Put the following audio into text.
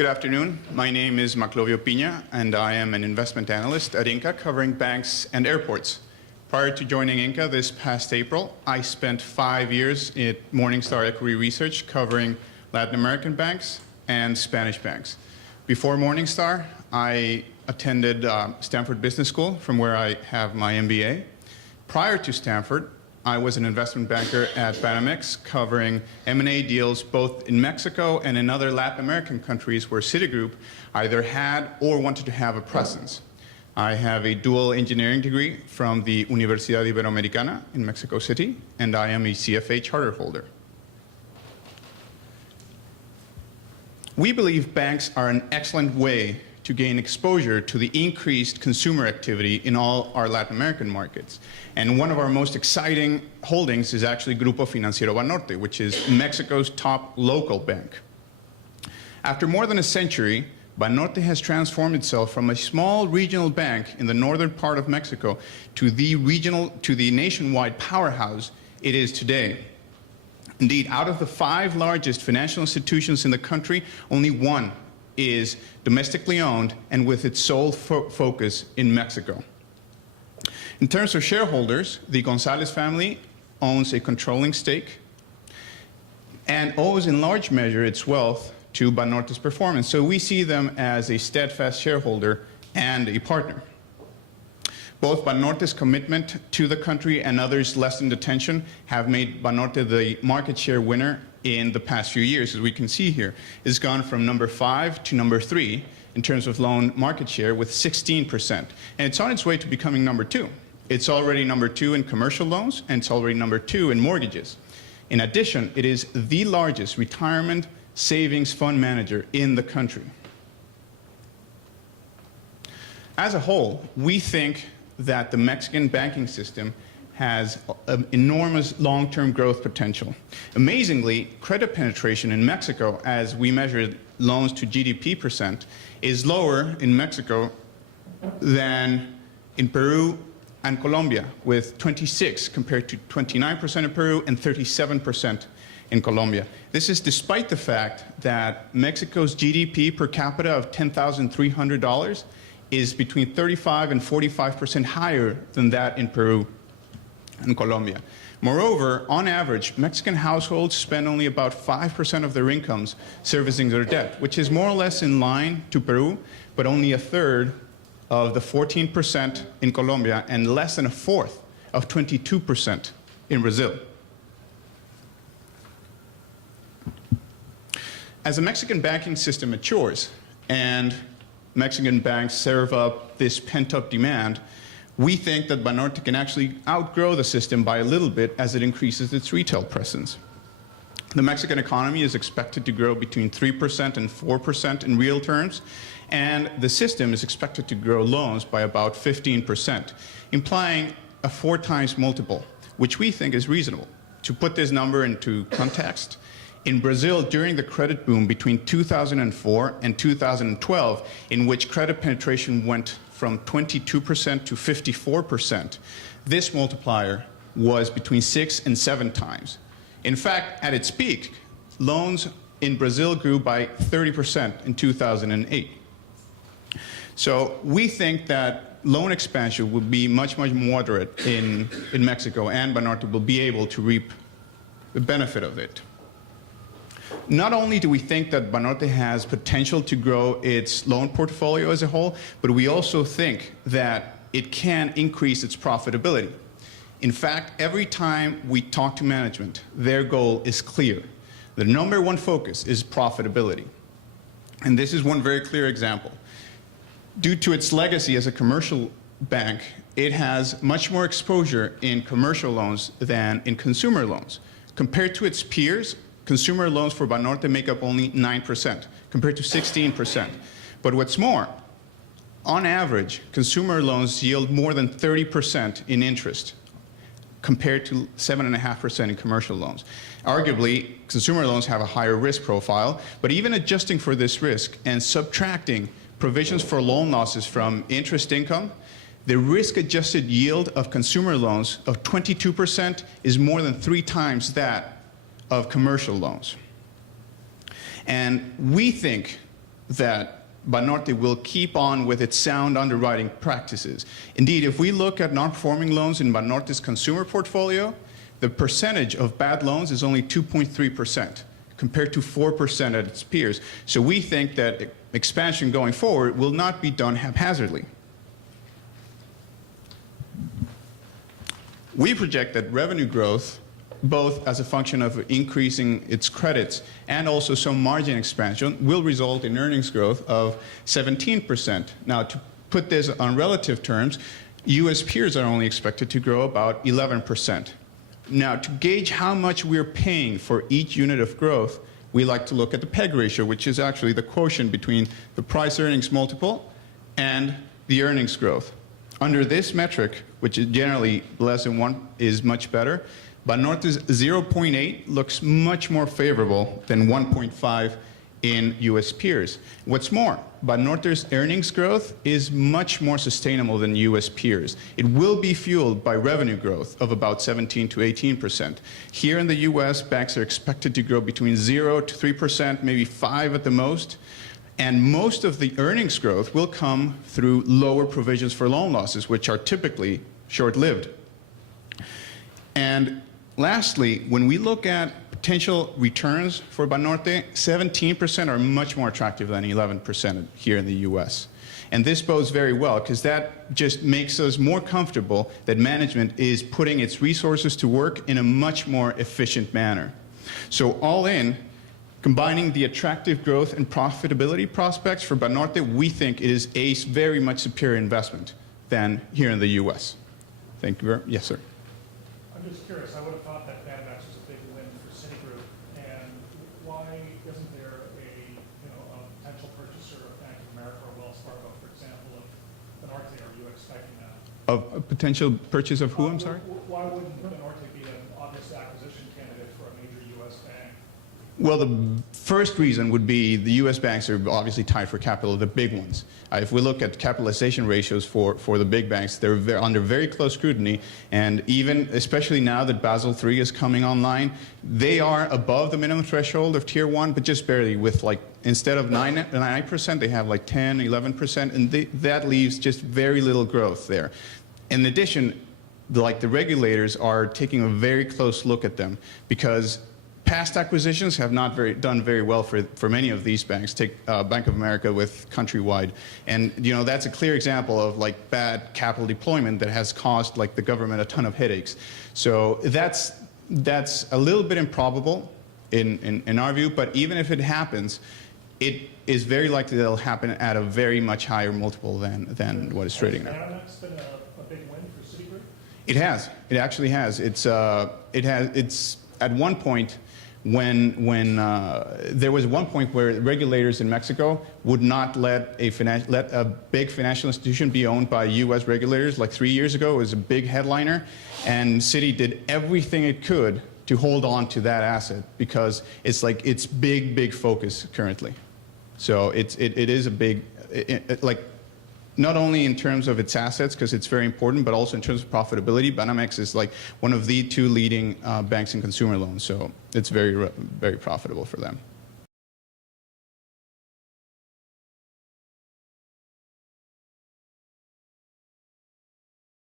Good afternoon. My name is Maclovio Piña, and I am an investment analyst at INCA covering banks and airports. Prior to joining INCA this past April, I spent 5 years at Morningstar Equity Research covering Latin American banks and Spanish banks. Before Morningstar, I attended Stanford Business School, from where I have my MBA. Prior to Stanford, I was an investment banker at Banamex covering M&A deals both in Mexico and in other Latin American countries where Citigroup either had or wanted to have a presence. I have a dual engineering degree from the Universidad Iberoamericana in Mexico City, and I am a CFA charter holder. We believe banks are an excellent way to gain exposure to the increased consumer activity in all our Latin American markets. And one of our most exciting holdings is actually Grupo Financiero Banorte, which is Mexico's top local bank. After more than a century, Banorte has transformed itself from a small regional bank in the northern part of Mexico to the nationwide powerhouse it is today. Indeed, out of the 5 largest financial institutions in the country, only one is domestically owned and with its sole focus in Mexico. In terms of shareholders, the Gonzalez family owns a controlling stake and owes in large measure its wealth to Banorte's performance. So we see them as a steadfast shareholder and a partner. Both Banorte's commitment to the country and others' lessened attention have made Banorte the market share winner in the past few years. As we can see here, it's gone from number 5 to number 3 in terms of loan market share with 16%. And it's on its way to becoming number 2. It's already number 2 in commercial loans, and it's already number 2 in mortgages. In addition, it is the largest retirement savings fund manager in the country. As a whole, we think that the Mexican banking system has enormous long-term growth potential. Amazingly, credit penetration in Mexico, as we measure loans to GDP percent, is lower in Mexico than in Peru and Colombia, with 26 compared to 29% in Peru and 37% in Colombia. This is despite the fact that Mexico's GDP per capita of $10,300 is between 35 and 45% higher than that in Peru and Colombia. Moreover, on average, Mexican households spend only about 5% of their incomes servicing their debt, which is more or less in line to Peru, but only a third of the 14% in Colombia and less than a fourth of 22% in Brazil. As the Mexican banking system matures and Mexican banks serve up this pent-up demand, we think that Banorte can actually outgrow the system by a little bit as it increases its retail presence. The Mexican economy is expected to grow between 3% and 4% in real terms, and the system is expected to grow loans by about 15%, implying a 4 times multiple, which we think is reasonable. To put this number into context, in Brazil, during the credit boom between 2004 and 2012, in which credit penetration went from 22% to 54%, this multiplier was between 6 and 7 times. In fact, at its peak, loans in Brazil grew by 30% in 2008. So we think that loan expansion will be much, much more moderate in Mexico, and Banorte will be able to reap the benefit of it. Not only do we think that Banorte has potential to grow its loan portfolio as a whole, but we also think that it can increase its profitability. In fact, every time we talk to management, their goal is clear. The number 1 focus is profitability. And this is one very clear example. Due to its legacy as a commercial bank, it has much more exposure in commercial loans than in consumer loans. Compared to its peers, consumer loans for Banorte make up only 9%, compared to 16%. But what's more, on average, consumer loans yield more than 30% in interest, compared to 7.5% in commercial loans. Arguably, consumer loans have a higher risk profile, but even adjusting for this risk and subtracting provisions for loan losses from interest income, the risk-adjusted yield of consumer loans of 22% is more than 3 times that of commercial loans. And we think that Banorte will keep on with its sound underwriting practices. Indeed, if we look at non-performing loans in Banorte's consumer portfolio, the percentage of bad loans is only 2.3%, compared to 4% at its peers. So we think that expansion going forward will not be done haphazardly. We project that revenue growth, both as a function of increasing its credits and also some margin expansion, will result in earnings growth of 17%. Now, to put this on relative terms, US peers are only expected to grow about 11%. Now, to gauge how much we're paying for each unit of growth, we like to look at the PEG ratio, which is actually the quotient between the price-earnings multiple and the earnings growth. Under this metric, which is generally less than 1 is much better, Banorte's 0.8 looks much more favorable than 1.5 in US peers. What's more, Banorte's earnings growth is much more sustainable than US peers. It will be fueled by revenue growth of about 17 to 18%. Here in the US, banks are expected to grow between 0 to 3%, maybe 5 at the most. And most of the earnings growth will come through lower provisions for loan losses, which are typically short-lived. And lastly, when we look at potential returns for Banorte, 17% are much more attractive than 11% here in the US. And this bodes very well, because that just makes us more comfortable that management is putting its resources to work in a much more efficient manner. So all in, combining the attractive growth and profitability prospects for Banorte, we think it is a very much superior investment than here in the US. Thank you very much. Yes, sir. I'm just curious, I would have thought that Banamex was a big win for Citigroup, and why isn't there a potential purchaser of Bank of America or Wells Fargo, for example, of Banorte? Are you expecting that? Of a potential purchase of who, I'm sorry? Why wouldn't Banorte be an obvious acquisition candidate for a major US bank? Well, the first reason would be the U.S. banks are obviously tied for capital, the big ones. If we look at capitalization ratios for the big banks, they're under very close scrutiny, and even, especially now that Basel III is coming online, they are above the minimum threshold of Tier 1, but just barely, with like, instead of 9%, they have like 10, 11%, and that leaves just very little growth there. In addition, the regulators are taking a very close look at them, because past acquisitions have not done very well for many of these banks. Take Bank of America with Countrywide, and that's a clear example of bad capital deployment that has caused the government a ton of headaches. So that's a little bit improbable in our view. But even if it happens, it is very likely that it'll happen at a very much higher multiple than what is trading now. Has Banamex been a big win for Citigroup? It has. It actually has. It's at one point. When there was one point where regulators in Mexico would not let a big financial institution be owned by U.S. regulators. Like 3 years ago, it was a big headliner, and Citi did everything it could to hold on to that asset, because it's its big focus currently. So it is a big, not only in terms of its assets, because it's very important, but also in terms of profitability. Banamex is one of the 2 leading banks in consumer loans, so it's very profitable for them.